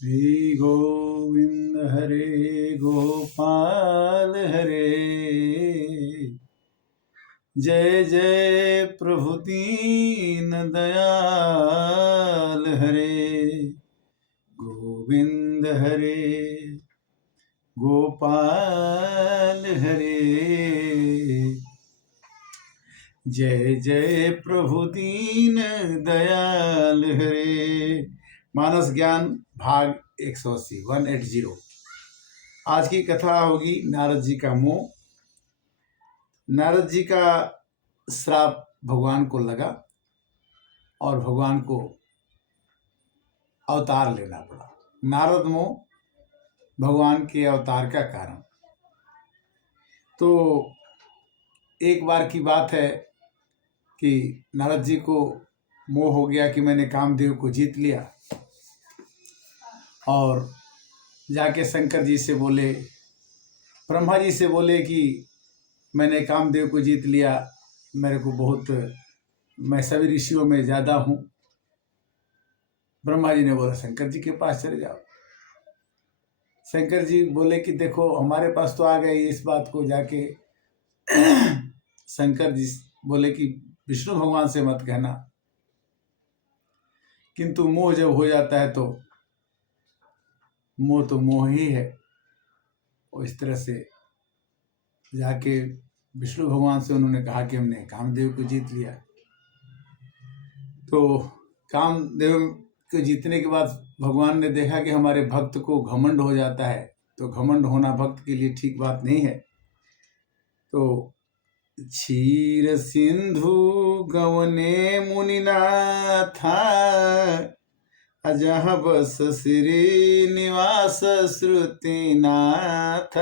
श्री गोविंद हरे गोपाल हरे, जय जय प्रभु दीन दयाल हरे। गोविंद हरे गोपाल हरे, जय जय प्रभु दीन दयाल हरे। मानस ज्ञान भाग 180 180। आज की कथा होगी नारद जी का मोह। नारद जी का श्राप भगवान को लगा और भगवान को अवतार लेना पड़ा। नारद मोह भगवान के अवतार का कारण। तो एक बार की बात है कि नारद जी को मोह हो गया कि मैंने कामदेव को जीत लिया, और जाके शंकर जी से बोले, ब्रह्मा जी से बोले कि मैंने कामदेव को जीत लिया, मेरे को बहुत, मैं सभी ऋषियों में ज़्यादा हूँ। ब्रह्मा जी ने बोला शंकर जी के पास चले जाओ। शंकर जी बोले कि देखो हमारे पास तो आ गए, इस बात को जाके शंकर जी बोले कि विष्णु भगवान से मत कहना, किंतु मोह जब हो जाता है तो मोह तो मोह ही है। और इस तरह से जाके विष्णु भगवान से उन्होंने कहा कि हमने कामदेव को जीत लिया। तो कामदेव को जीतने के बाद भगवान ने देखा कि हमारे भक्त को घमंड हो जाता है, तो घमंड होना भक्त के लिए ठीक बात नहीं है। तो क्षीर सिंधु गवने मुनिनाथा, अजह बस श्री निवास श्रुतिनाथ।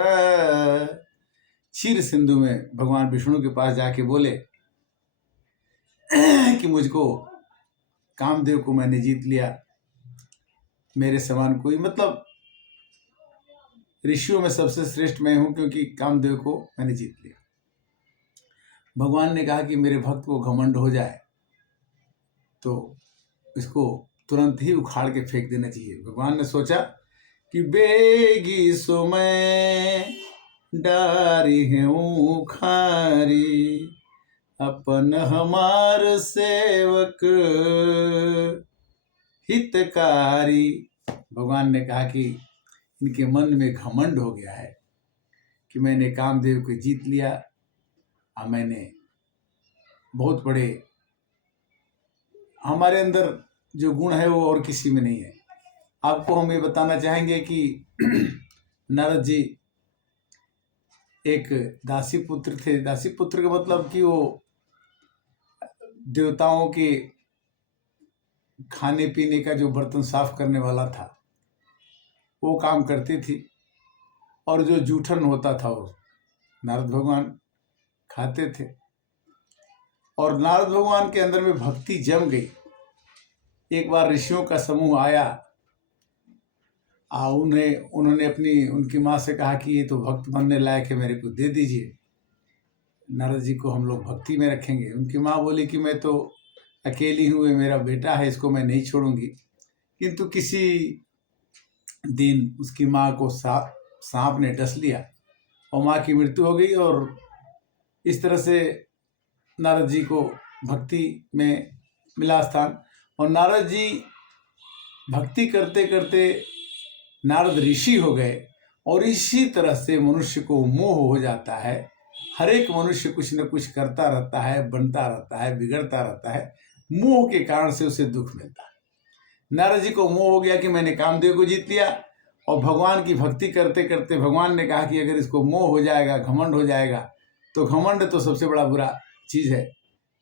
क्षीर सिंधु में भगवान विष्णु के पास जाके बोले कि मुझको कामदेव को मैंने जीत लिया, मेरे समान कोई, मतलब ऋषियों में सबसे श्रेष्ठ मैं हूं, क्योंकि कामदेव को मैंने जीत लिया। भगवान ने कहा कि मेरे भक्त को घमंड हो जाए तो इसको तुरंत ही उखाड़ के फेंक देना चाहिए। भगवान ने सोचा कि बेगी सो मैं डारी है उखारी, अपन हमार सेवक हितकारी। भगवान ने कहा कि इनके मन में घमंड हो गया है कि मैंने कामदेव को जीत लिया, और मैंने बहुत बड़े, हमारे अंदर जो गुण है वो और किसी में नहीं है। आपको हम ये बताना चाहेंगे कि नारद जी एक दासी पुत्र थे। दासी पुत्र का मतलब कि वो देवताओं के खाने पीने का जो बर्तन साफ करने वाला था वो काम करती थी, और जो जूठन होता था वो नारद भगवान खाते थे। और नारद भगवान के अंदर में भक्ति जम गई। एक बार ऋषियों का समूह आया, उन्होंने उनकी माँ से कहा कि ये तो भक्त बनने लायक है, मेरे को दे दीजिए, नारद जी को हम लोग भक्ति में रखेंगे। उनकी माँ बोली कि मैं तो अकेली हूँ, ये मेरा बेटा है, इसको मैं नहीं छोड़ूंगी। किंतु किसी दिन उसकी माँ को सांप ने डस लिया और माँ की मृत्यु हो गई, और इस तरह से नारद जी को भक्ति में मिला स्थान। और नारद जी भक्ति करते करते नारद ऋषि हो गए। और इसी तरह से मनुष्य को मोह हो जाता है। हर एक मनुष्य कुछ न कुछ करता रहता है, बनता रहता है, बिगड़ता रहता है। मोह के कारण से उसे दुख मिलता है। नारद जी को मोह हो गया कि मैंने कामदेव को जीत लिया, और भगवान की भक्ति करते करते भगवान ने कहा कि अगर इसको मोह हो जाएगा, घमंड हो जाएगा, तो घमंड तो सबसे बड़ा बुरा चीज है।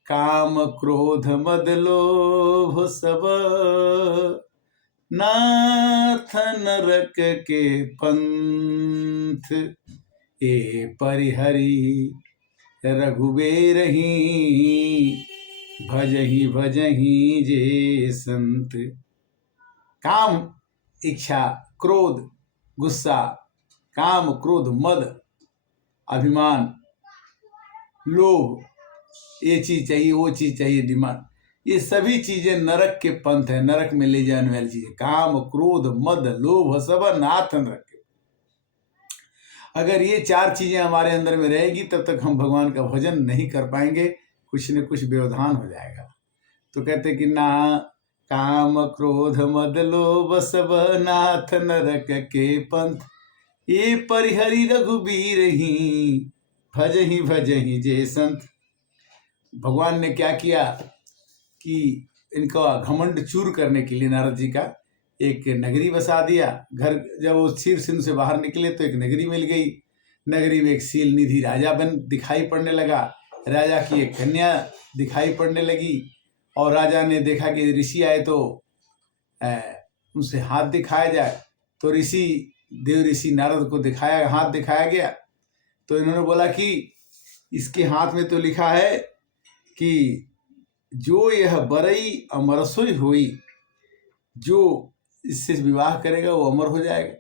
काम क्रोध मद लोभ सब नाथ नरक के पंथ, ए परिहरी रघुबेर ही भजही जे संत। काम, इच्छा, क्रोध, गुस्सा, काम, क्रोध, मद, अभिमान, लोभ, ये चीज चाहिए, वो चीज चाहिए, डिमांड, ये सभी चीजें नरक के पंथ है, नरक में ले जाने वाली चीजें। काम, क्रोध, मद, लोभ, सब नाथ नरक के। अगर ये 4 चीजें हमारे अंदर में रहेगी तब तक हम भगवान का भजन नहीं कर पाएंगे, कुछ न कुछ व्यवधान हो जाएगा। तो कहते कि ना काम, क्रोध, मद, लोभ सब नाथ नरक के पंथ, ये परिहरि रघुबीर ही भजहि जे संत। भगवान ने क्या किया कि इनका घमंड चूर करने के लिए नारद जी का एक नगरी बसा दिया। घर जब वो क्षीर सिंधु से बाहर निकले तो एक नगरी मिल गई। नगरी में एक शील निधि राजा बन दिखाई पड़ने लगा। राजा की एक कन्या दिखाई पड़ने लगी और राजा ने देखा कि ऋषि आए तो उनसे हाथ दिखाया जाए। तो देव ऋषि नारद को हाथ दिखाया गया। तो इन्होंने बोला कि इसके हाथ में तो लिखा है कि जो यह बरई अमरसोई हुई, जो इससे विवाह करेगा वो अमर हो जाएगा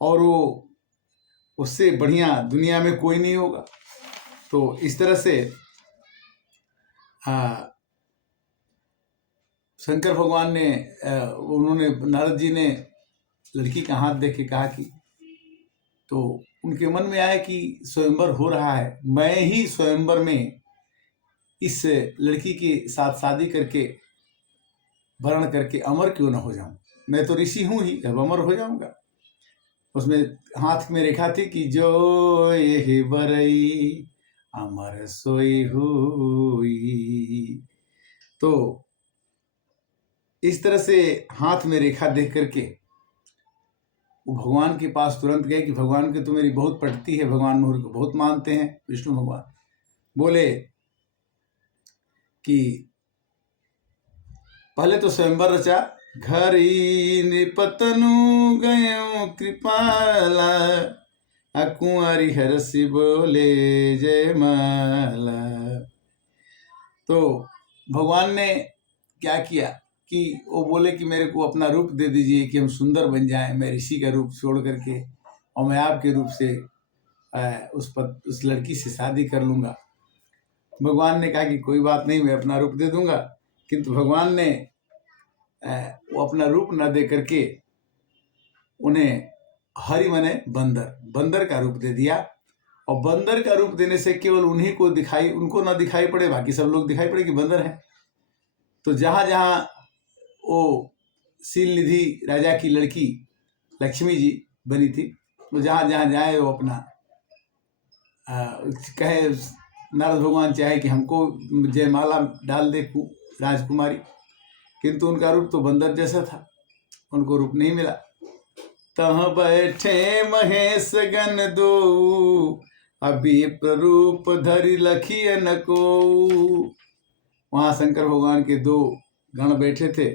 और वो उससे बढ़िया दुनिया में कोई नहीं होगा। तो इस तरह से शंकर भगवान ने उन्होंने नारद जी ने लड़की का हाथ देख के कहा कि, तो उनके मन में आया कि स्वयंवर हो रहा है, मैं ही स्वयंवर में इस लड़की के साथ शादी करके वर्ण करके अमर क्यों ना हो जाऊं। मैं तो ऋषि हूं ही, अब अमर हो जाऊंगा। उसमें हाथ में रेखा थी कि जो ये बरई अमर सोई हुई। तो इस तरह से हाथ में रेखा देख करके वो भगवान के पास तुरंत गए कि भगवान की तो मेरी बहुत पटती है, भगवान मोहर को बहुत मानते हैं। विष्णु भगवान बोले कि पहले तो स्वयंवर रचा, घर ही निपतनु गयो कृपाला, कुंवारी हरसि बोले जय माला। तो भगवान ने क्या किया कि वो बोले कि मेरे को अपना रूप दे दीजिए कि हम सुंदर बन जाएं, मैं ऋषि का रूप छोड़ करके और मैं आपके रूप से उस लड़की से शादी कर लूँगा। भगवान ने कहा कि कोई बात नहीं, मैं अपना रूप दे दूंगा। किंतु भगवान ने वो अपना रूप न दे करके उन्हें हरि माने बंदर का रूप दे दिया। और बंदर का रूप देने से केवल उन्हीं को उनको ना दिखाई पड़े, बाकी सब लोग दिखाई पड़े कि बंदर है। तो जहाँ जहाँ वो शील निधि राजा की लड़की लक्ष्मी जी बनी थी, तो जहाँ जहाँ जाए वो अपना कहे नारद भगवान चाहे कि हमको जयमाला डाल दे राजकुमारी, किंतु उनका रूप तो बंदर जैसा था, उनको रूप नहीं मिला। तह बैठे महेश गण दो, अभी प्ररूप धरि लखियन को। वहाँ शंकर भगवान के 2 गण बैठे थे।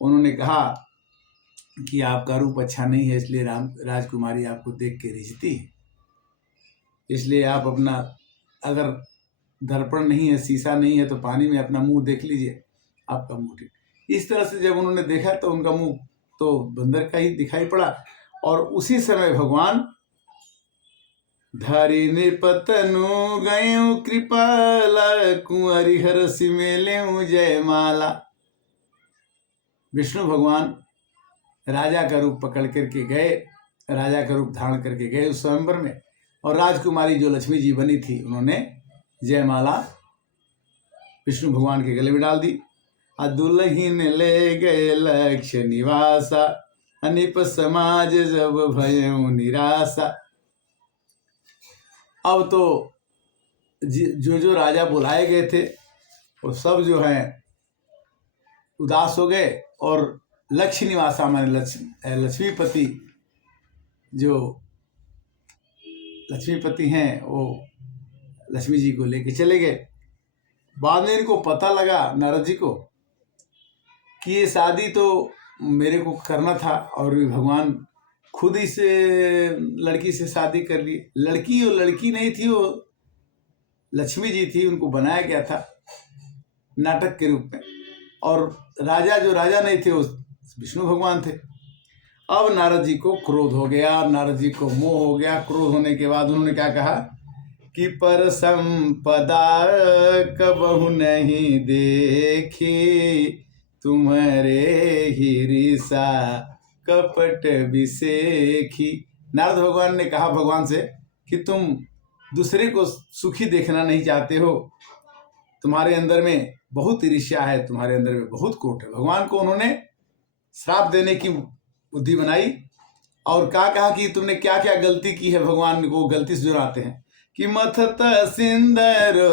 उन्होंने कहा कि आपका रूप अच्छा नहीं है, इसलिए राजकुमारी आपको देख के रिझती है, इसलिए आप अपना, अगर दर्पण नहीं है, शीशा नहीं है, तो पानी में अपना मुंह देख लीजिए, आपका मुंह ठीक। इस तरह से जब उन्होंने देखा तो उनका मुंह तो बंदर का ही दिखाई पड़ा। और उसी समय भगवान धरि निपतनु गयो कृपाला, कुंवरी हरसि मेलेऊ जयमाला। विष्णु भगवान राजा का रूप पकड़ करके गए, राजा का रूप धारण करके गए उस स्वयंवर में, और राजकुमारी जो लक्ष्मी जी बनी थी उन्होंने जयमाला विष्णु भगवान के गले में डाल दी। दुल्हीन ले गए लक्ष्य निवासा, अनिप समाज जब भयऊ निराशा। अब तो जो राजा बुलाए गए थे वो सब जो है उदास हो गए, और लक्ष्य निवासा माने लक्ष्मीपति, जो लक्ष्मीपति हैं वो लक्ष्मी जी को लेके चले गए। बाद में इनको पता लगा नारद जी को कि ये शादी तो मेरे को करना था, और भगवान खुद ही से लड़की से शादी कर ली। लड़की वो लड़की नहीं थी, वो लक्ष्मी जी थी, उनको बनाया गया था नाटक के रूप में। और राजा जो राजा नहीं थे वो विष्णु भगवान थे। अब नारद जी को क्रोध हो गया, नारद जी को मोह हो गया। क्रोध होने के बाद उन्होंने क्या कहा कि पर संपदा कबहु नहीं देखी, तुम्हारे ही रिसा कपट विसेखी। नारद भगवान ने कहा भगवान से कि तुम दूसरे को सुखी देखना नहीं चाहते हो, तुम्हारे अंदर में बहुत ईर्ष्या है, तुम्हारे अंदर में बहुत क्रोध है। भगवान को उन्होंने श्राप देने की बुद्धि बनाई और कहा कि तुमने क्या क्या गलती की है। भगवान को गलती से जुड़ाते हैं कि मथत सिंदरो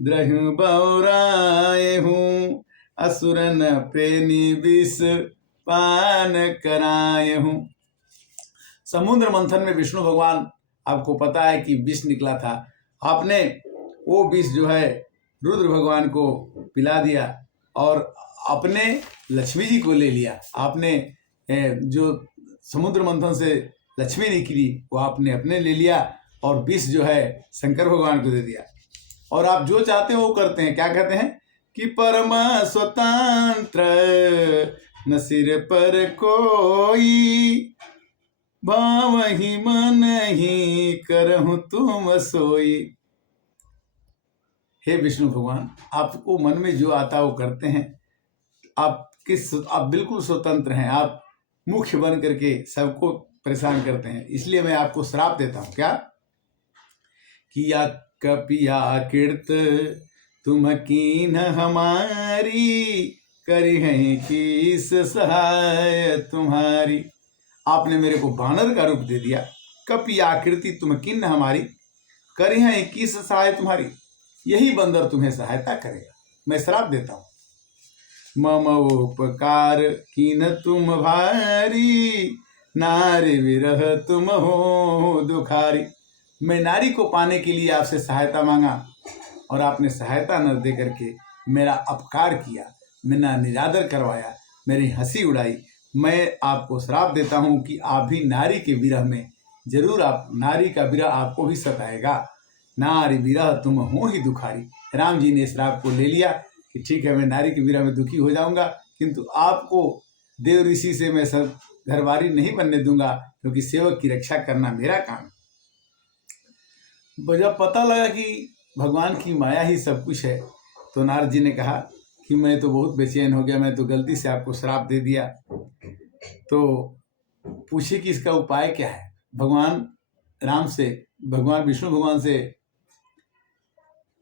द्रहु बौराए हूँ, असुरन प्रेमी विष पान कराए हूँ। समुद्र मंथन में विष्णु भगवान, आपको पता है कि विष निकला था, आपने वो विष जो है रुद्र भगवान को पिला दिया और अपने लक्ष्मी जी को ले लिया। आपने जो समुद्र मंथन से लक्ष्मी निकली वो आपने अपने ले लिया और विष जो है शंकर भगवान को दे दिया। और आप जो चाहते हैं वो करते हैं। क्या कहते हैं कि परम स्वतंत्र न सिर पर कोई, भाव ही मन ही करहु तुम सोई। हे विष्णु भगवान, आपको मन में जो आता है वो करते हैं। आप बिल्कुल स्वतंत्र हैं, आप मुख्य बन करके सबको परेशान करते हैं। इसलिए मैं आपको श्राप देता हूं। क्या किया कपिया कीर्त तुम कीन हमारी, करी है किस सहाय तुम्हारी। आपने मेरे को बानर का रूप दे दिया। कपि आकृति तुम किन्न हमारी, करी है किस सहाय तुम्हारी। यही बंदर तुम्हें सहायता करेगा। मैं श्राप देता हूं। मम उपकार कीन तुम भारी, नारी विरह तुम हो दुखारी। मैं नारी को पाने के लिए आपसे सहायता मांगा और आपने सहायता न दे करके मेरा अपकार किया, मेरा निरादर करवाया, मेरी हंसी उड़ाई। मैं आपको श्राप देता हूं कि आप भी नारी के विरह में जरूर, आप नारी का विरह आपको भी सताएगा। नारी विरह तुम हो ही दुखारी। राम जी ने श्राप को ले लिया कि ठीक है, मैं नारी के विरह में दुखी हो जाऊंगा, किंतु आपको देव ऋषि से मैं सब घरवारी नहीं बनने दूंगा, क्योंकि सेवक की रक्षा करना मेरा काम है। जब पता लगा कि भगवान की माया ही सब कुछ है, तो नारद जी ने कहा कि मैं तो बहुत बेचैन हो गया, मैं तो गलती से आपको श्राप दे दिया। तो पूछे कि इसका उपाय क्या है। भगवान विष्णु भगवान से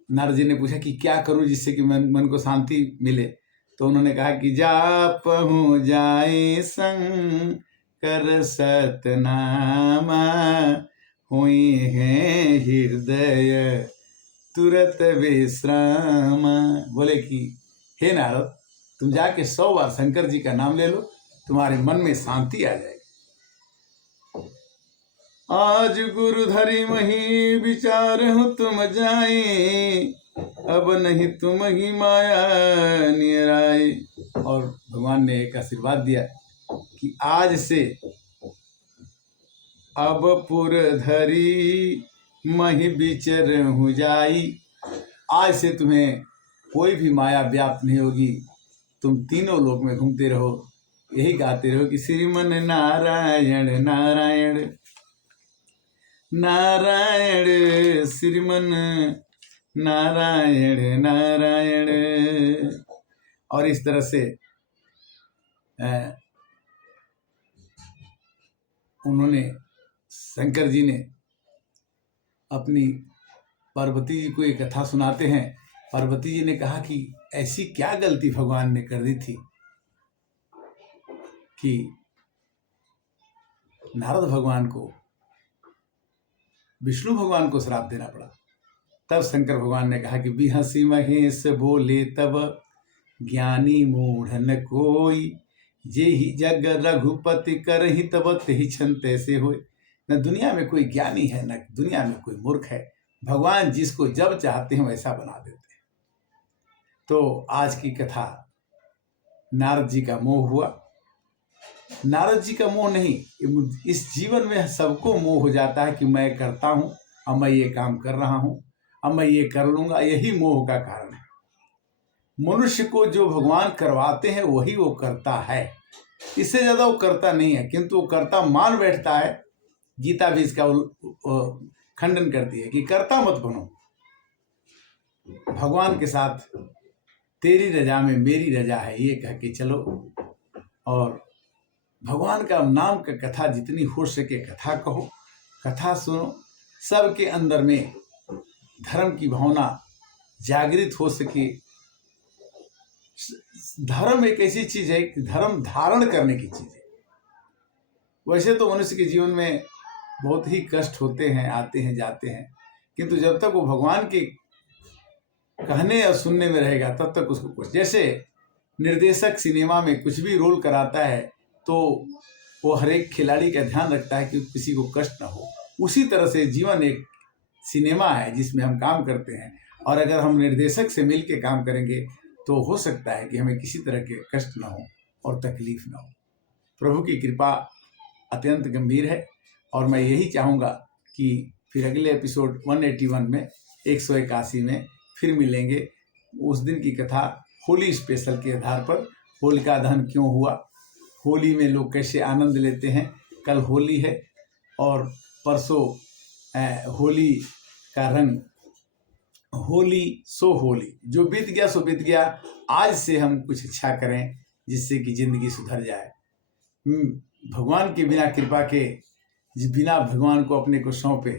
नारद जी ने पूछा कि क्या करूं जिससे कि मन को शांति मिले। तो उन्होंने कहा कि जापहु जाए शंकर सतनामा, हुई है हृदय तुरत विश्राम। बोले कि हे नारद, तुम जाके 100 बार शंकर जी का नाम ले लो, तुम्हारे मन में शांति आ जाएगी। आज गुरु धरि मही विचार हो तुम जाए, अब नहीं तुम ही माया निराए। और भगवान ने एक आशीर्वाद दिया कि आज से अब पुर धरी मही विचर हो जाई। आज से तुम्हें कोई भी माया व्याप्त नहीं होगी, तुम तीनों लोक में घूमते रहो, यही गाते रहो कि श्रीमन नारायण नारायण नारायण, श्रीमन नारायण नारायण। और इस तरह से उन्होंने, शंकर जी ने अपनी पार्वती जी को एक कथा सुनाते हैं। पार्वती जी ने कहा कि ऐसी क्या गलती भगवान ने कर दी थी कि नारद भगवान को, विष्णु भगवान को श्राप देना पड़ा। तब शंकर भगवान ने कहा कि बिहसी महेश बोले तब, ज्ञानी मूढ़ न कोई, जे ही जग रघुपति करहि तब तेहि क्षण तैसे होय। न दुनिया में कोई ज्ञानी है, न दुनिया में कोई मूर्ख है। भगवान जिसको जब चाहते हैं वैसा बना देते हैं। तो आज की कथा, नारद जी का मोह हुआ। नारद जी का मोह नहीं, इस जीवन में सबको मोह हो जाता है कि मैं करता हूं, अब मैं ये काम कर रहा हूं, अब मैं ये कर लूंगा। यही मोह का कारण है। मनुष्य को जो भगवान करवाते हैं वही वो करता है, इससे ज्यादा वो करता नहीं है। किंतु वो करता मान बैठता है। गीता भी इसका खंडन करती है कि कर्ता मत बनो, भगवान के साथ तेरी रजा में मेरी रजा है ये कह के चलो, और भगवान का नाम का कथा जितनी हो सके कथा कहो, कथा सुनो, सबके अंदर में धर्म की भावना जागृत हो सके। धर्म एक ऐसी चीज है कि धर्म धारण करने की चीज है। वैसे तो मनुष्य के जीवन में बहुत ही कष्ट होते हैं, आते हैं जाते हैं, किंतु जब तक वो भगवान के कहने और सुनने में रहेगा तब तक उसको कुछ, जैसे निर्देशक सिनेमा में कुछ भी रोल कराता है तो वो हर एक खिलाड़ी का ध्यान रखता है कि किसी को कष्ट ना हो। उसी तरह से जीवन एक सिनेमा है जिसमें हम काम करते हैं, और अगर हम निर्देशक से मिल के काम करेंगे तो हो सकता है कि हमें किसी तरह के कष्ट ना हो और तकलीफ ना हो। प्रभु की कृपा अत्यंत गंभीर है, और मैं यही चाहूँगा कि फिर अगले एपिसोड 181 में 181 में फिर मिलेंगे। उस दिन की कथा होली स्पेशल के आधार पर, होलिका दहन क्यों हुआ, होली में लोग कैसे आनंद लेते हैं। कल होली है और परसों होली का रंग, होली सो होली, जो बीत गया सो बीत गया। आज से हम कुछ अच्छा करें जिससे कि जिंदगी सुधर जाए। भगवान के बिना, कृपा के बिना भगवान को अपने को सौंपे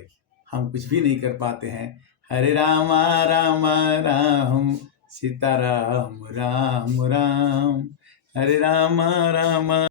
हम कुछ भी नहीं कर पाते हैं। हरे राम राम राम सीता राम राम राम, हरे राम राम